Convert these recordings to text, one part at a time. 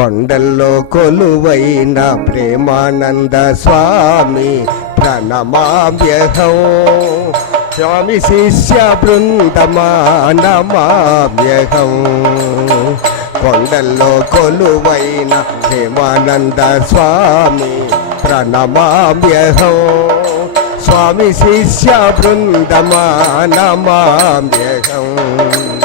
కొండల్లో కొలువైన ప్రేమానంద స్వామి ప్రణమామ్యహం. స్వామి శిష్య బృందమానమామ్యహం. కొండల్లో కొలువైన ప్రేమానంద స్వామి ప్రణమామ్యహం. స్వామి శిష్య బృందమానమామ్యహం.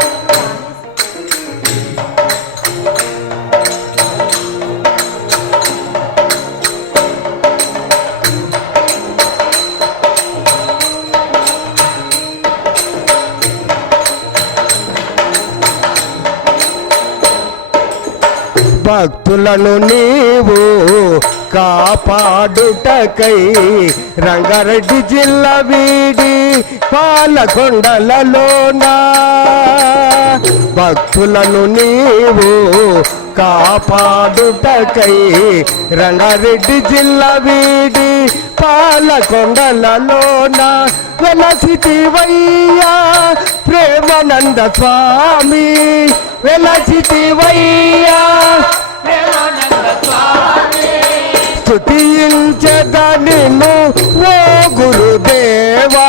భక్తులను నీవు కాపాడుటకై రంగారెడ్డి జిల్లా వీడి పాలకొండలలోనా భక్తులను నీవు కాపాడుటకై రంగారెడ్డి జిల్లా వీడి పాలకొండలలోన వెలసితివయ్యా ప్రేమానంద స్వామి. వెలసితివయ్యా స్తుతించదనిను ఓ గురుదేవా.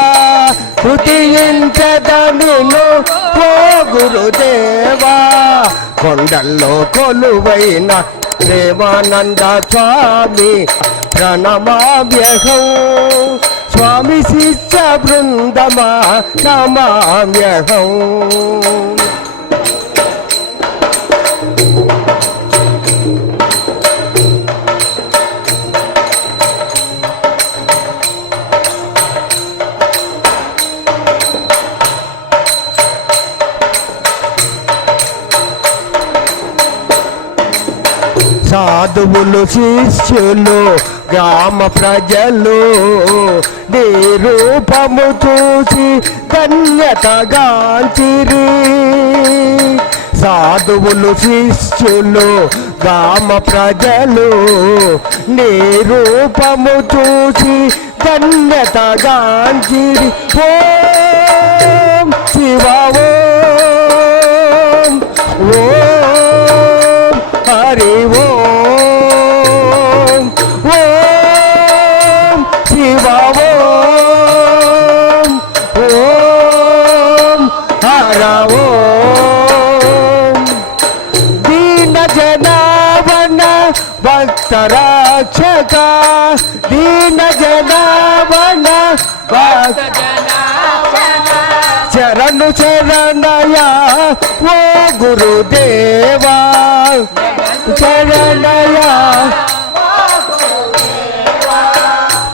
స్తుతించదనిను ఓ గురుదేవా. కొండల్లో కొలువైన దేవానంద స్వామి ప్రణమామ్యహం. స్వామి శిష్య బృందమా నమామ్యహం. సాధువులు శిష్యులు గ్రామ ప్రజలు నీ రూపము చూసి ధన్యతగాంచిరి సాధువులు శిష్యులు గ్రామ ప్రజలు నీ రూపము చూసి ధన్యతగాంచిరి ఓం హర దీన జనావన భక్త రక్షక దీన జనావన భక్త చరణు శరణయ ఓ గురుదేవా. చరణయ.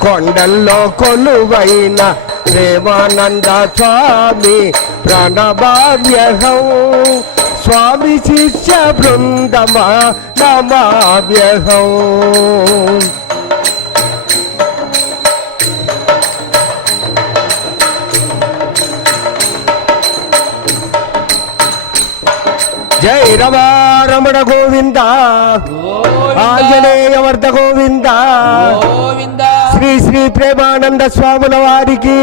కొండల్లో కొలువైన ప్రేమానంద స్వామి ప్రణభావ్యహం స్వామి శిష్య బృందమా నమావ్యహం జై రమా రమణ గోవింద. ఆంజనేయ వర్ధ గోవింద గోవింద. శ్రీ శ్రీ ప్రేమానంద స్వాముల వారికి.